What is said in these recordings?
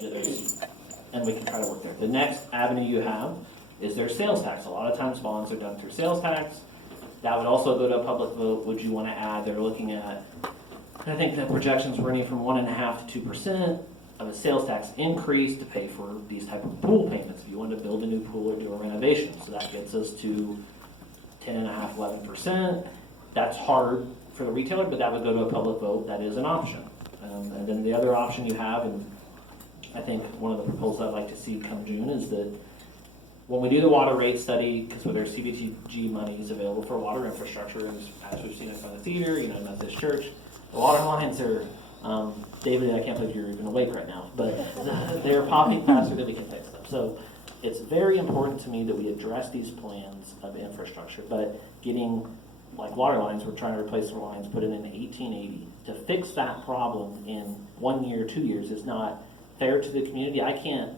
and we can try to work there. The next avenue you have is their sales tax. A lot of times bonds are done through sales tax. That would also go to a public vote. Would you want to add, they're looking at, I think the projections were ranging from 1.5% to 2% of a sales tax increase to pay for these type of pool payments if you wanted to build a new pool or do a renovation. So that gets us to 10.5%, 11%. That's hard for the retailer, but that would go to a public vote. That is an option. And then the other option you have, and I think one of the proposals I'd like to see come June, is that when we do the water rate study, because there's CBTG monies available for water infrastructure, as we've seen in front of the theater, Methodist Church, the water lines are, David, I can't believe you're even awake right now, but they're popping faster than we can fix them. So it's very important to me that we address these plans of infrastructure, but getting, like water lines, we're trying to replace the lines put in 1880. To fix that problem in 1 year, 2 years is not fair to the community. I can't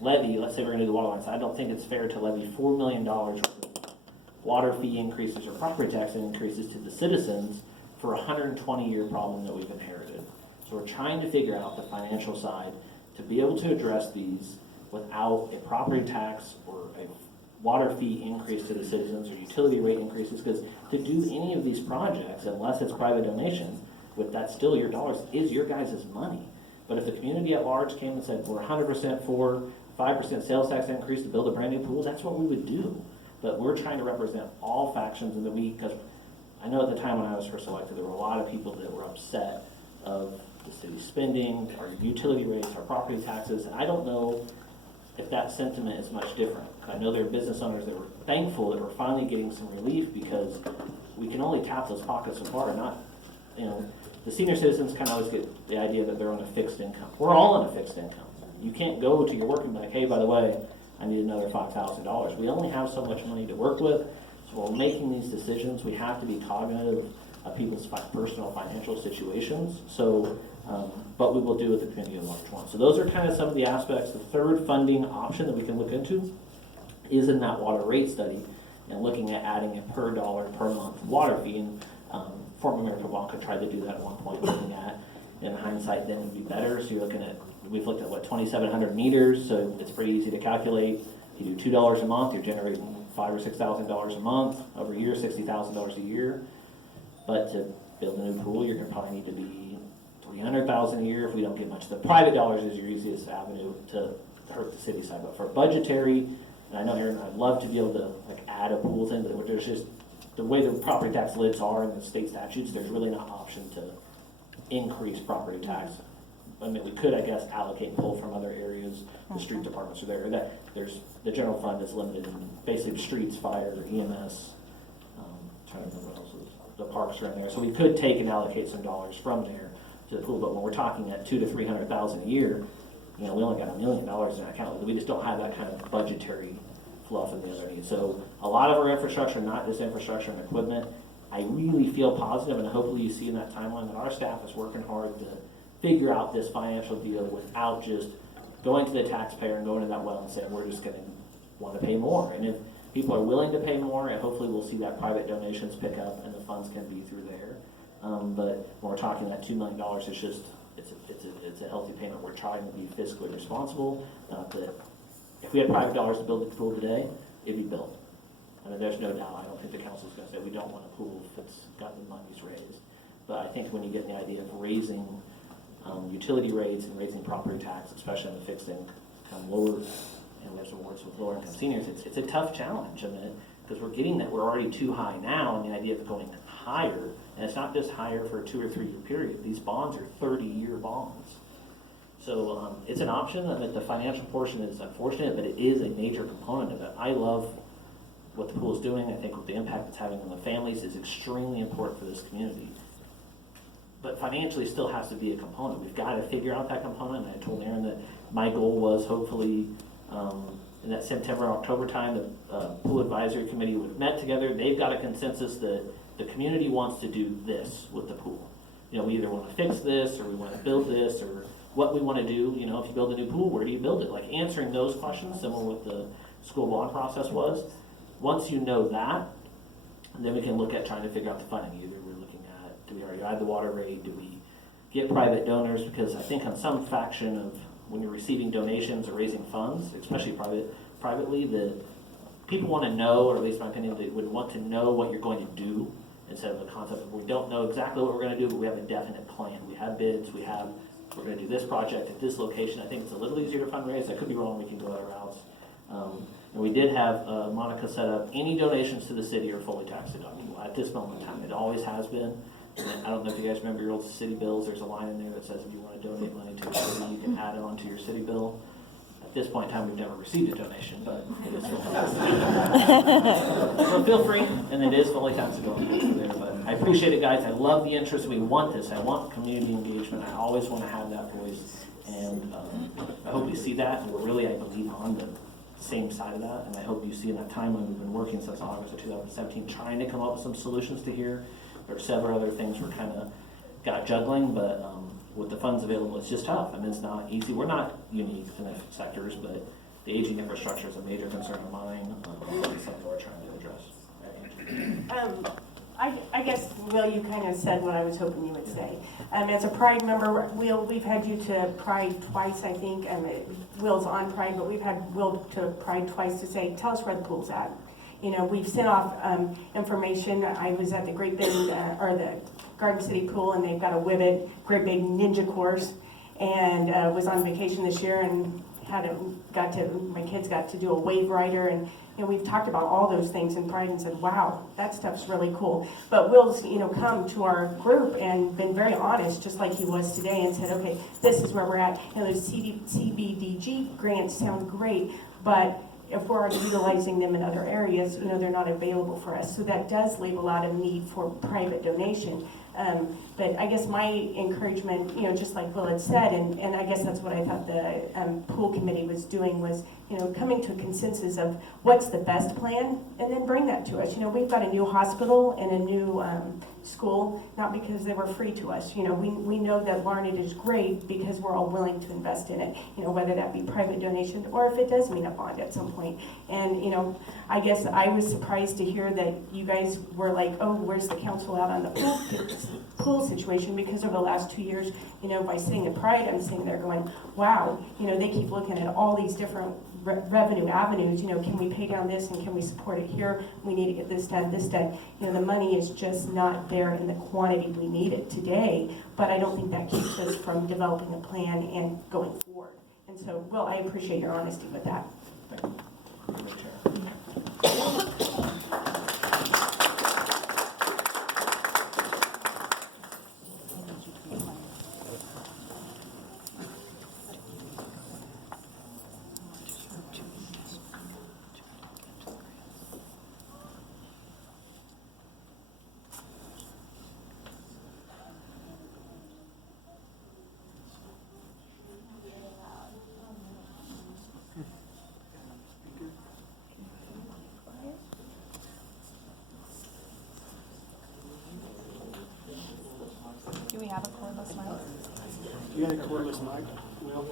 levy, let's say we're going to do the water lines, I don't think it's fair to levy $4 million worth of water fee increases or property tax increases to the citizens for a 120-year problem that we've inherited. So we're trying to figure out the financial side to be able to address these without a property tax or a water fee increase to the citizens or utility rate increases, because to do any of these projects, unless it's private donation, with that still your dollars, is your guys' money. But if the community at large came and said, we're 100% for 5% sales tax increase to build a brand new pool, that's what we would do. But we're trying to represent all factions in the because I know at the time when I was first elected, there were a lot of people that were upset of the city spending, our utility rates, our property taxes, and I don't know if that sentiment is much different. I know there are business owners that were thankful that we're finally getting some relief because we can only tap those pockets so far, not, the senior citizens kind of always get the idea that they're on a fixed income. We're all on a fixed income. You can't go to your work and be like, hey, by the way, I need another $5,000. We only have so much money to work with, so while making these decisions, we have to be cognitive of people's personal financial situations. So, but we will do with the community in large one. So those are kind of some of the aspects. The third funding option that we can look into is in that water rate study and looking at adding a per dollar per month water fee. And former Mayor Pablanca tried to do that at one point, looking at, in hindsight, then would be better. So you're looking at, we've looked at 2,700 meters, so it's pretty easy to calculate. You do $2 a month, you're generating $5,000 or $6,000 a month over a year, $60,000 a year. But to build a new pool, you're going to probably need to be $300,000 a year if we don't get much. The private dollars is your easiest avenue to hurt the city side, but for budgetary, and I know Aaron, I'd love to be able to add a pool thing, but there's just the way the property tax lids are in the state statutes. There's really not an option to increase property tax. I mean, we could, I guess, allocate and pull from other areas. The street departments are there. There's the general fund is limited in basically streets, fire, EMS. Trying to remember what else is. The parks are in there, so we could take and allocate some dollars from there to the pool. But when we're talking at $200,000 to $300,000 a year, we only got $1 million in our account. We just don't have that kind of budgetary fluff in the other needs. So a lot of our infrastructure, not just infrastructure and equipment, I really feel positive, and hopefully you see in that timeline that our staff is working hard to figure out this financial deal without just going to the taxpayer and going to that well and saying we're just going to want to pay more. And if people are willing to pay more, and hopefully we'll see that private donations pick up and the funds can be through there. But when we're talking that $2 million, it's just it's a healthy payment. We're trying to be fiscally responsible. That if we had private dollars to build the pool today, it'd be built. I mean, there's no doubt. I don't think the council's going to say we don't want a pool if it's got the monies raised. But I think when you get the idea of raising utility rates and raising property tax, especially on the fixed income, lower, and there's awards with lower income seniors, it's a tough challenge. I mean, because we're getting that we're already too high now, and the idea of going higher, and it's not just higher for a 2 or 3 year period. These bonds are 30-year bonds. So it's an option. I mean, the financial portion is unfortunate, but it is a major component of it. I love what the pool is doing. I think what the impact it's having on the families is extremely important for this community. But financially still has to be a component. We've got to figure out that component. And I told Aaron that my goal was hopefully in that September, October time, the pool advisory committee would have met together. They've got a consensus that the community wants to do this with the pool. We either want to fix this or we want to build this or what we want to do. If you build a new pool, where do you build it? Like answering those questions, similar with the school bond process was. Once you know that, then we can look at trying to figure out the funding. Either we're looking at, do we already add the water rate? Do we get private donors? Because I think on some faction of when you're receiving donations or raising funds, especially privately, that people want to know, or at least in my opinion, they would want to know what you're going to do instead of the concept of we don't know exactly what we're going to do, but we have a definite plan. We have bids, we're going to do this project at this location. I think it's a little easier to fundraise. I could be wrong, we can go other routes. And we did have Monica set up, any donations to the city are fully tax deductible at this moment in time. It always has been. And I don't know if you guys remember your old city bills. There's a line in there that says if you want to donate money to a city, you can add it onto your city bill. At this point in time, we've never received a donation, but it is fully tax deductible. So feel free, and it is fully tax deductible there. But I appreciate it, guys. I love the interest. We want this. I want community engagement. I always want to have that voice, and I hope you see that. And we're really, I believe, on the same side of that, and I hope you see in that timeline we've been working since August of 2017, trying to come up with some solutions to here. There are several other things we're kind of got juggling, but with the funds available, it's just tough. I mean, it's not easy. We're not unique in the sectors, but the aging infrastructure is a major concern of mine. It's something we're trying to address. I guess, Will, you kind of said what I was hoping you would say. As a Pride member, Will, we've had you to Pride twice, I think. Will's on Pride, but we've had Will to Pride twice to say, tell us where the pool's at. You know, we've sent off information. I was at the Great Bend, or the Garden City Pool, and they've got a Wibbit, great big ninja course, and was on vacation this year and my kids got to do a wave rider, and you know, we've talked about all those things in Pride and said, wow, that stuff's really cool. But Will's, you know, come to our group and been very honest, just like he was today, and said, okay, this is where we're at. You know, those CBDG grants sound great, but if we're already utilizing them in other areas, you know, they're not available for us. So that does leave a lot of need for private donation. But I guess my encouragement, you know, just like Will had said, and I guess that's what I thought the pool committee was doing was, you know, coming to a consensus of what's the best plan, and then bring that to us. You know, we've got a new hospital and a new school, not because they were free to us. You know, we know that Larned is great because we're all willing to invest in it, you know, whether that be private donation or if it does mean a bond at some point. And, you know, I guess I was surprised to hear that you guys were like, oh, where's the council out on the pool situation? Because over the last 2 years, you know, by sitting at Pride, I'm sitting there going, wow, you know, they keep looking at all these different revenue avenues. You know, can we pay down this and can we support it here? We need to get this done, this done. You know, the money is just not there in the quantity we need it today, but I don't think that keeps us from developing a plan and going forward. And so, Will, I appreciate your honesty with that. Thank you. Do we have a cordless mic? You got a cordless mic? Will?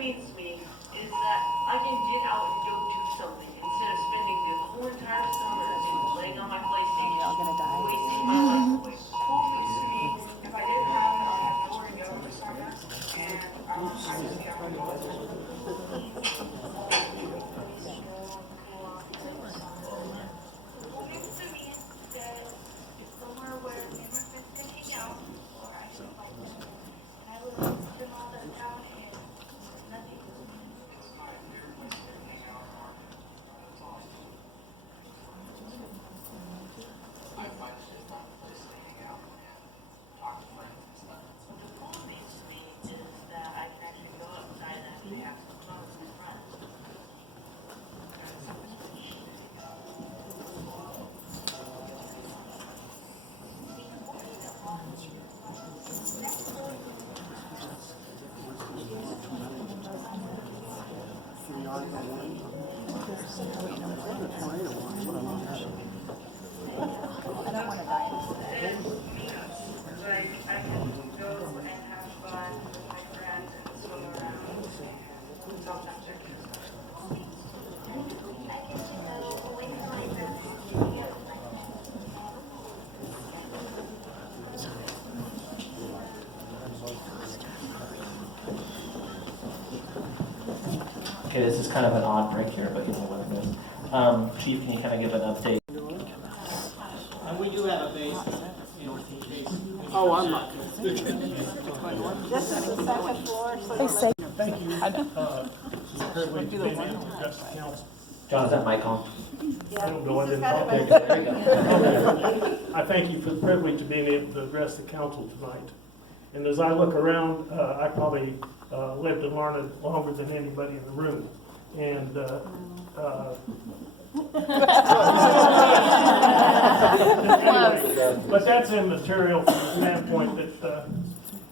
means to me is that I can get out and go do something instead of spending the whole entire summer laying on my PlayStation, You're all gonna die. wasting my life away. Home means to me, if I didn't have it, I'd have nowhere to go this summer, and I just got to go. Home means to me that it's somewhere where me and my friends can hang out, or I can find them. And I live in a small town, and nothing. What means to me is that I can actually go outside and actually have some fun with my friends. I don't wanna die. Like, I can go and have fun with my friends and swim around and sometimes I can. I get to go away from my friends. Okay, this is kind of an odd break here, but you know what it is. Chief, can you kind of give an update? And we do have a base, you know, in case. Oh, I'm not. This is the second floor, so They say. Thank you. It's a privilege to be able to address the council. John, is that mic on? I don't know, I didn't Just talk. gotta There you go. I thank you for the privilege of being able to address the council tonight. And as I look around, I probably lived in Larned longer than anybody in the room. And but that's immaterial from the standpoint that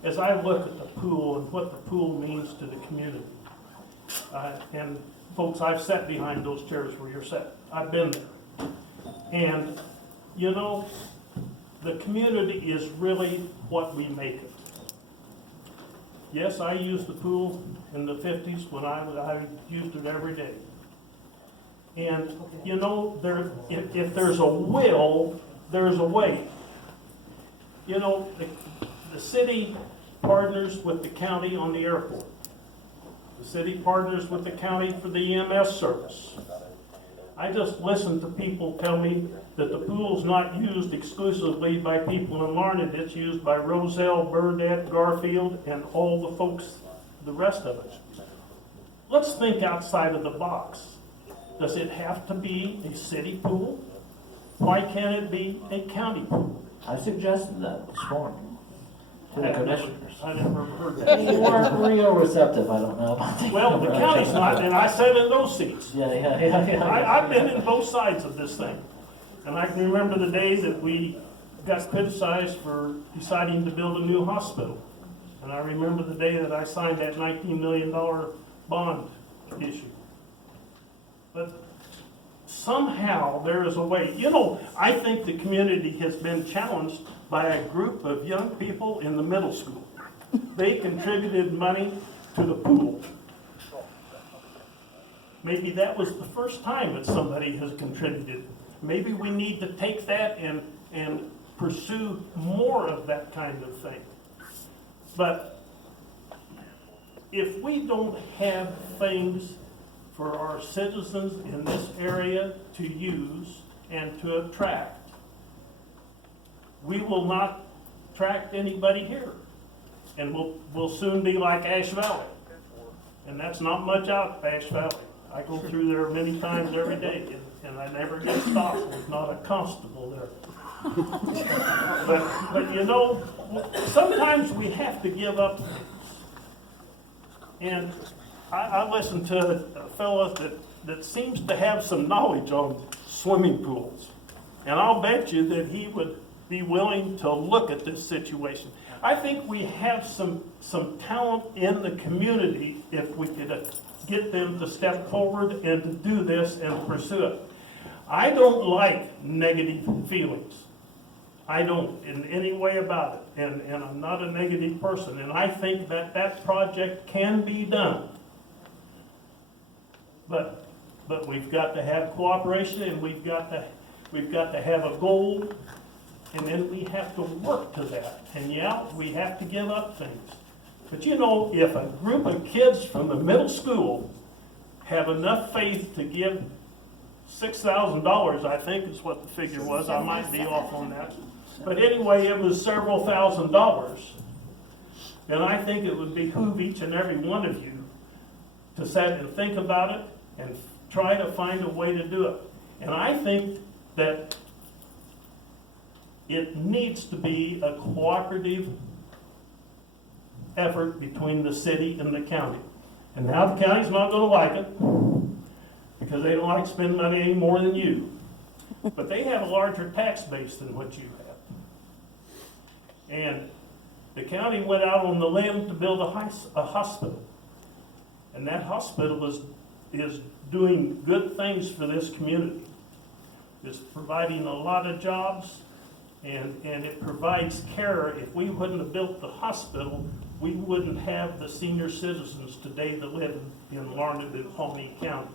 as I look at the pool and what the pool means to the community, and folks, I've sat behind those chairs where you're sat. I've been there. And, you know, the community is really what we make it. Yes, I used the pool in the 50s when I used it every day. And, you know, if there's a will, there's a way. You know, the city partners with the county on the airport. The city partners with the county for the EMS service. I just listened to people tell me that the pool's not used exclusively by people in Larned. It's used by Roselle, Burdette, Garfield, and all the folks, the rest of us. Let's think outside of the box. Does it have to be a city pool? Why can't it be a county pool? I suggested that this morning to the commissioners. I never heard that. You weren't real receptive, I don't know about that. Well, the county's not, and I sat in those seats. Yeah. I've been in both sides of this thing. And I can remember the day that we got criticized for deciding to build a new hospital. And I remember the day that I signed that $19 million bond issue. But somehow there is a way. You know, I think the community has been challenged by a group of young people in the middle school. They contributed money to the pool. Maybe that was the first time that somebody has contributed. Maybe we need to take that and pursue more of that kind of thing. But if we don't have things for our citizens in this area to use and to attract, we will not attract anybody here. And we'll soon be like Ash Valley. And that's not much out of Ash Valley. I go through there many times every day, and I never get stopped. There's not a constable there. But you know, sometimes we have to give up things. And I listened to a fellow that seems to have some knowledge on swimming pools. And I'll bet you that he would be willing to look at this situation. I think we have some talent in the community if we could get them to step forward and to do this and pursue it. I don't like negative feelings. I don't in any way about it. And I'm not a negative person. And I think that project can be done. But we've got to have cooperation, and we've got to have a goal, and then we have to work to that. And yeah, we have to give up things. But you know, if a group of kids from the middle school have enough faith to give $6,000, I think is what the figure was, I might be off on that. But anyway, it was several $1,000s. And I think it would behoove each and every one of you to sit and think about it and try to find a way to do it. And I think that it needs to be a cooperative effort between the city and the county. And now the county's not gonna like it, because they don't like to spend money any more than you. But they have a larger tax base than what you have. And the county went out on the limb to build a hospital. And that hospital is doing good things for this community. It's providing a lot of jobs, and it provides care. If we wouldn't have built the hospital, we wouldn't have the senior citizens today that live in Larned and Pawnee County.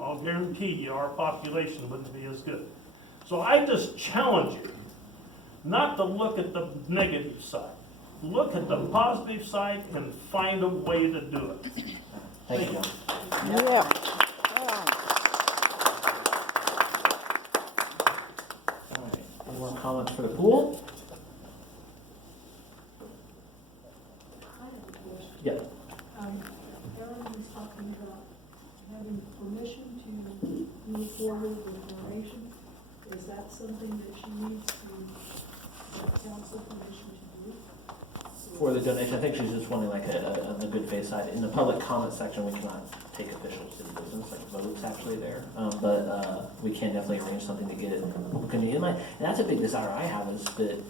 I'll guarantee you our population wouldn't be as good. So I just challenge you not to look at the negative side. Look at the positive side and find a way to do it. Thank you, John. Yeah. All right, any more comments for the pool? Yeah. Erin was talking about having permission to move forward with donations. Is that something that she needs to have council permission to do? For the donation, I think she's just wanting like a good faith side. In the public comment section, we cannot take official city business, like votes actually there. But we can definitely arrange something to get it committee in line. And that's a big desire I have is that,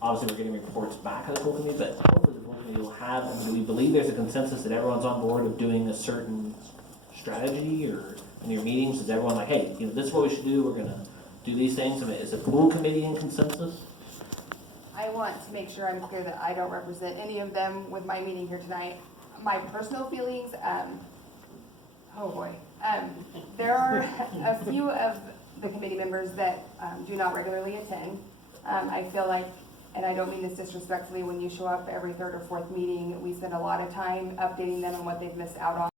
obviously we're getting reports back at the full committee, but hopefully the full committee will have, and do we believe there's a consensus that everyone's on board of doing a certain strategy, or in your meetings, is everyone like, hey, you know, this is what we should do, we're gonna do these things? I mean, is the pool committee in consensus? I want to make sure I'm clear that I don't represent any of them with my meeting here tonight. My personal feelings, oh boy. There are a few of the committee members that do not regularly attend. I feel like, and I don't mean this disrespectfully, when you show up every third or fourth meeting, we spend a lot of time updating them on what they've missed out on.